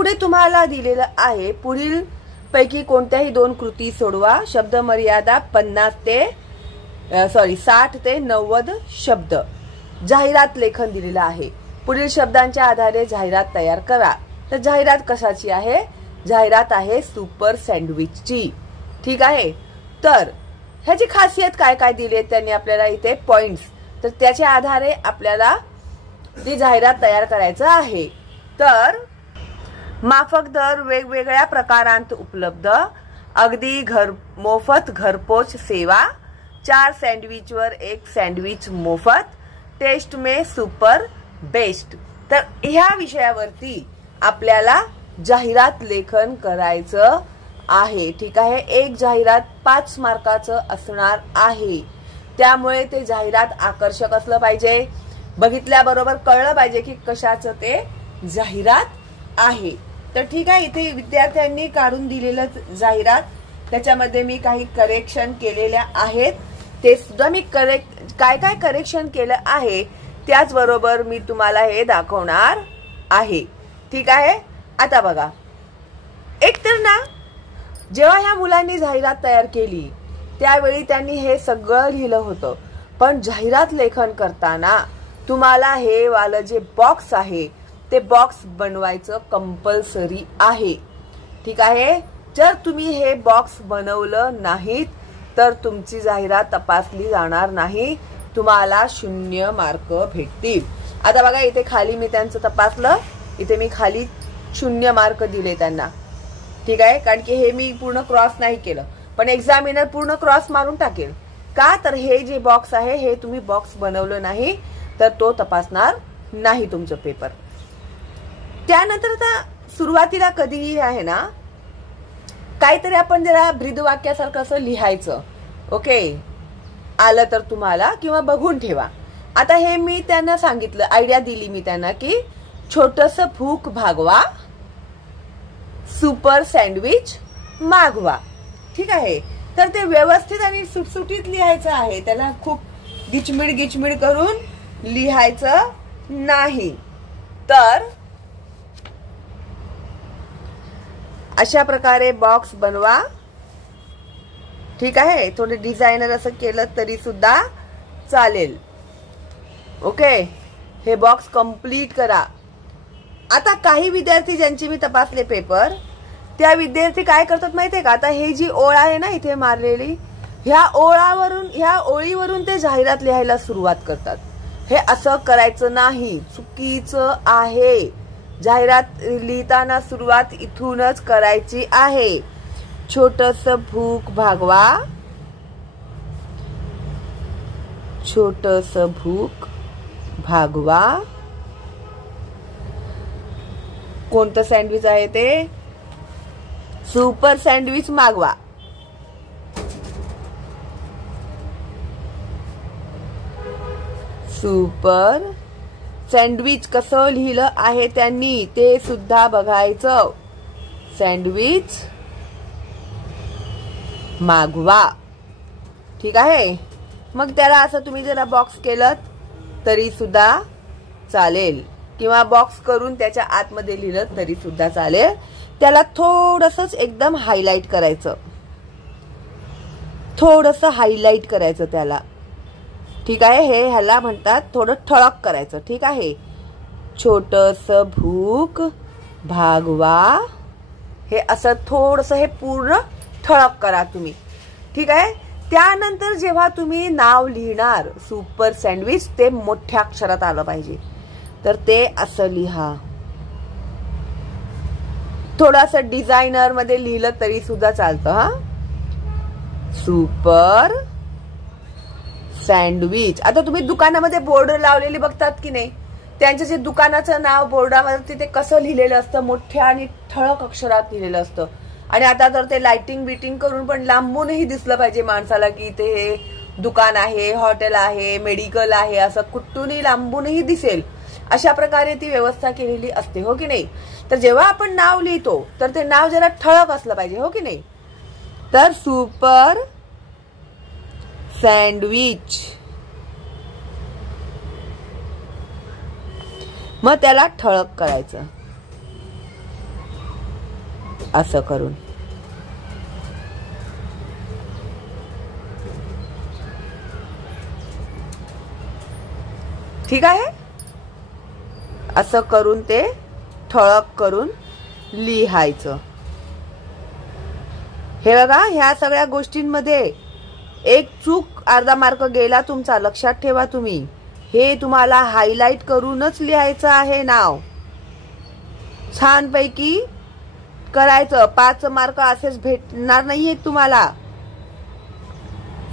पुढे तुम्हाला दिलेलं आहे पुढील पैकी कोणत्याही दोन कृती सोडवा. शब्द मर्यादा 60 ते 90 शब्द. जाहिरात लेखन दिलेलं आहे. पुढील शब्दांच्या आधारे जाहिरात तयार करा. तर जाहिरात कशाची आहे? जाहिरात आहे सुपर सँडविचची. ठीक आहे. तर ह्याची खासियत काय काय दिली त्यांनी आपल्याला इथे पॉइंट्स. तर त्याच्या आधारे आपल्याला ती जाहिरात तयार करायचं आहे. तर माफक दर वेगवेगळ्या प्रकारांत उपलब्ध. अगदी मोफत घरपोच सेवा. 4 सँडविचवर 1 सँडविच मोफत. टेस्ट में सुपर बेस्ट. तर ह्या विषयावरती आपल्याला जाहिरात लेखन करायचं आहे. ठीक आहे. एक जाहिरात 5 मार्काचं असणार आहे. त्यामुळे ते जाहिरात आकर्षक असलं पाहिजे. बघितल्याबरोबर कळलं पाहिजे की कशाचं ते जाहिरात आहे. तर ठीक आहे. इथे विद्यार्थ्यांनी काढून दिलेलं जाहिरात त्याच्यामध्ये मी काही करेक्शन केलेल्या आहेत. ते सुद्धा मी काय काय करेक्शन केलं आहे त्याचबरोबर मी तुम्हाला हे दाखवणार आहे. ठीक आहे. आता बघा, एकतर ना जेव्हा ह्या मुलांनी जाहिरात तयार केली त्यावेळी त्यांनी हे सगळं लिहिलं होतं. पण जाहिरात लेखन करताना तुम्हाला हे वालं जे बॉक्स आहे ते बॉक्स बनवायचं कंपल्सरी आहे. ठीक आहे. जर तुम्ही हे बॉक्स बनवलं नाहीत तर तुमची जाहिरात तपासली जाणार नाही. तुम्हाला 0 मार्क भेटतील. आता बघा, इथे खाली मी त्यांचं तपासलं. इथे मी खाली 0 मार्क दिले त्यांना. ठीक आहे. कारण की हे मी पूर्ण क्रॉस नाही केलं. पण एक्झामिनर पूर्ण क्रॉस मारून टाकेल. का? तर हे जे बॉक्स आहे हे तुम्ही बॉक्स बनवलं नाही तर तो तपासणार नाही तुमचं पेपर. त्यानंतर आता सुरुवातीला कधीही आहे ना काहीतरी आपण जरा ब्रीदवाक्यासारखं असं लिहायचं. ओके. आलं तर तुम्हाला किंवा बघून ठेवा. आता हे मी त्यांना सांगितलं, आयडिया दिली मी त्यांना की छोटस भूक भागवा, सुपर सँडविच मागवा. ठीक आहे. तर ते व्यवस्थित आणि सुटसुटीत लिहायचं आहे. त्याला खूप गिचमिड करून लिहायचं नाही. तर अशा प्रकारे बॉक्स बनवा. ठीक आहे. थोडे डिझायनर असं केलं तरी सुद्धा चालेल. ओके. हे बॉक्स कंप्लीट करा. आता काही विद्यार्थी ज्यांची मी तपासले पेपर त्या विद्यार्थी काय करतात माहितीये का? आता हे जी ओळ आहे ना इथे मारलेली ह्या ओळीवरून ते जाहिरात लिहायला सुरुवात करतात. हे असं करायचं नाही. चुकीचं आहे. जाहिरात लिहिताना सुरुवात इथूनच करायची आहे. छोटस भूक भागवा, छोटस भूक भागवा. कोणतं सँडविच आहे ते? सुपर सँडविच मागवा. सुपर सँडविच कसं लिहिलं आहे त्यांनी ते सुद्धा बघायचं. सँडविच मागवा. ठीक आहे. मग त्याला असं तुम्ही जरा बॉक्स केलं तरी सुद्धा चालेल किंवा बॉक्स करून त्याच्या आतमध्ये लिहिलं तरी सुद्धा चालेल. त्याला थोडंसं एकदम हायलाइट करायचं. थोडंसं हायलाइट करायचं त्याला. ठीक आहे. हे ह्याला म्हणतात थोडं ठळक करायचं. ठीक आहे. छोटस भूक भागवा. हे असं थोडंसं हे पूर्ण ठळक करा तुम्ही. ठीक आहे. त्यानंतर जेव्हा तुम्ही नाव लिहिणार सुपर सँडविच ते मोठ्या अक्षरात आलं पाहिजे. तर ते असं लिहा. थोडंसं डिझायनर मध्ये लिहिलं तरी सुद्धा चालतं. हा, सुपर सँडविच. आता तुम्ही दुकानामध्ये बोर्ड लावलेले बघतात की नाही? त्यांचं जे दुकानाचं नाव बोर्डावरती ते कसं लिहिलेलं असतं? मोठ्या आणि ठळक अक्षरात लिहिलेलं असतं. आणि आता तर ते लाइटिंग बिटिंग करून पण लांबूनही दिसलं पाहिजे माणसाला की इथे हे दुकान आहे, हॉटेल आहे, मेडिकल आहे, असं कुठूनही लांबूनही दिसेल अशा प्रकारे ती व्यवस्था केलेली असते. हो की नाही? तर जेव्हा आपण नाव लिहितो तर ते नाव जरा ठळक असलं पाहिजे. हो की नाही? तर सुपर सँडविच, मग त्याला ठळक करायचं. असं करून. ठीक आहे. असं करून ते ठळक करून लिहायचं. हे बघा, ह्या सगळ्या गोष्टींमध्ये एक चूक अर्धा मार्क गेला तुमचा, लक्षात ठेवा तुम्ही. हे तुम्हाला हायलाइट करूनच लिहायचं आहे नाव. छानपैकी करायचं. 5 मार्क असेच भेटणार नाहीयेत तुम्हाला.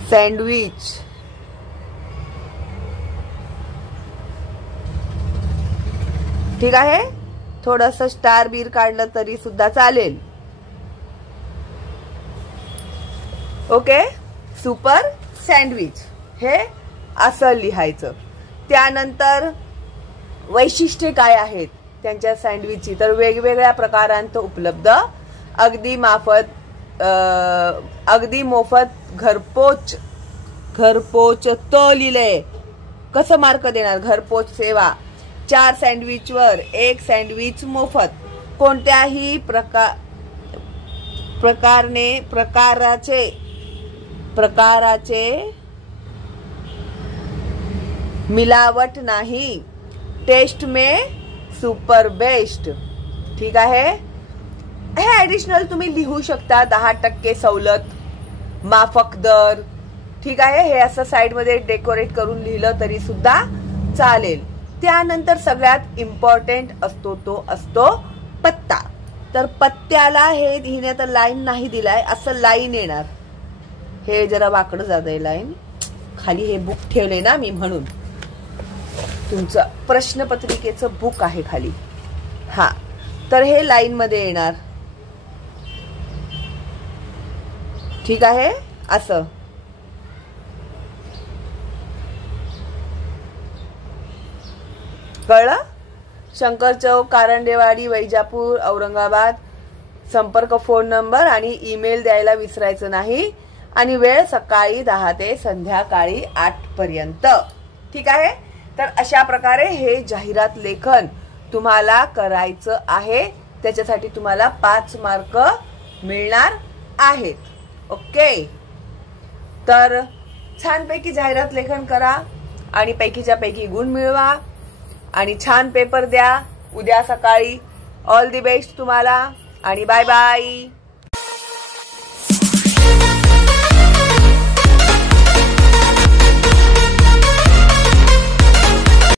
सँडविच. ठीक आहे. थोडस स्टार बीर काढलं तरी सुद्धा चालेल. ओके. सुपर सँडविच हे असं लिहायचं. त्यानंतर वैशिष्ट्ये काय आहेत त्यांच्या सँडविचची, तर वेगवेगळ्या प्रकारांत उपलब्ध, अगदी मोफत, घरपोच लिहिले. कसं मार्क देणार? घरपोच सेवा. 4 सँडविचवर 1 सँडविच मोफत. कोणत्याही प्रकाराचे मिलावट नाही. टेस्ट में सुपर बेस्ट. ठीक आहे. हे ऍडिशनल तुम्ही लिहू शकता. 10% सवलत, माफक दर. ठीक आहे. हे असं साइड मध्ये डेकोरेट करून लिहिलं तरी सुद्धा चालेल. त्यानंतर सगळ्यात इम्पॉर्टंट असतो तो असतो पत्ता. तर पत्त्याला हे लिहिण्यात लाईन नाही दिलाय, असं लाईन येणार. हे जरा वाकडं जातंय लाईन. खाली हे बुक ठेवले ना मी, म्हणून. तुमचं प्रश्नपत्रिकेचं बुक आहे खाली. हा, तर हे लाईन मध्ये येणार. ठीक आहे. असं कळलं? शंकर चौक, कारंडेवाडी, वैजापूर, औरंगाबाद. संपर्क फोन नंबर आणि ईमेल द्यायला विसरायचं नाही. आणि वेळ सकाळी 10 ते संध्याकाळी 8 पर्यंत. ठीक आहे. तर अशा प्रकारे हे जाहिरात लेखन तुम्हाला करायचं आहे. त्याच्यासाठी तुम्हाला 5 मार्क मिळणार आहेत. ओके. तर छानपैकी जाहिरात लेखन करा आणि पैकीच्या पैकी गुण मिळवा आणि छान पेपर द्या उद्या सकाळी. ऑल दी बेस्ट तुम्हाला आणि बाय बाय.